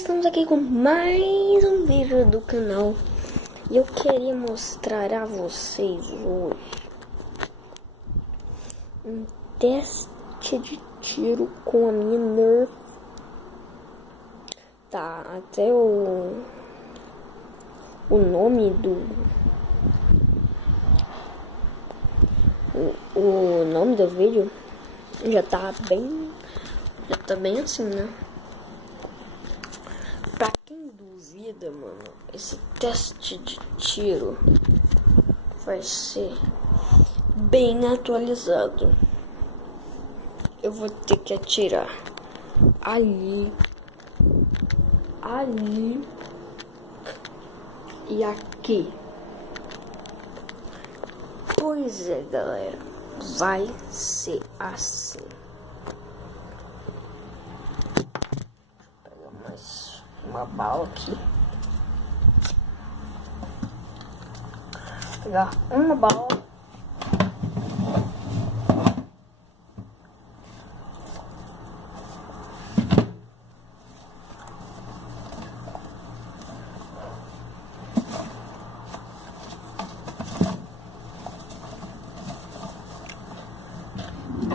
estamos aqui com mais um vídeo do canal. E eu queria mostrar a vocês hoje um teste de tiro com a minha Nerf. Tá, até o nome do o nome do vídeo já tá bem assim, né? Pra quem duvida, mano, esse teste de tiro vai ser bem atualizado. Eu vou ter que atirar ali e aqui. Pois é, galera, vai ser assim. Deixa eu pegar mais uma bala aqui. Vou pegar uma bala.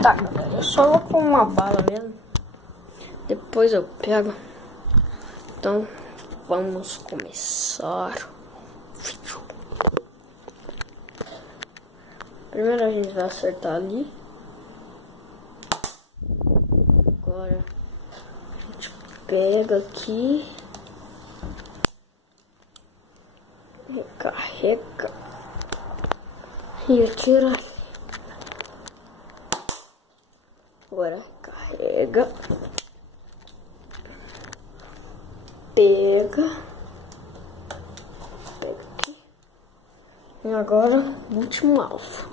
Tá, galera, eu só vou com uma bala mesmo. Depois eu pego. Então, vamos começar o vídeo. Primeiro a gente vai acertar ali. Agora a gente pega aqui. Recarrega. E atira ali. Agora carrega, pega aqui. E agora o último alvo.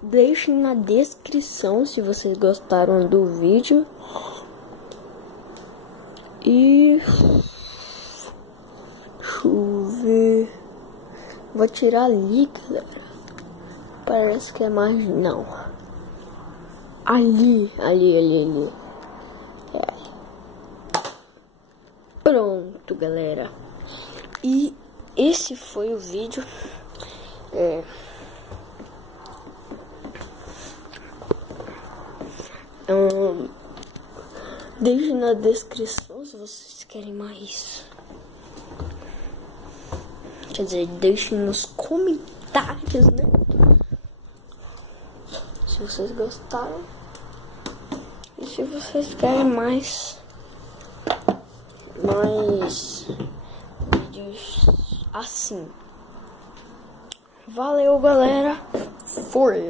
Deixem na descrição se vocês gostaram do vídeo. E deixa eu ver. Vou tirar ali, galera. Parece que é mais não. Ali. É. Pronto, galera. E esse foi o vídeo. Deixe na descrição se vocês querem mais. Quer dizer, deixem nos comentários, né? Se vocês gostaram. E se vocês querem mais vídeos assim. Valeu, galera. Fui.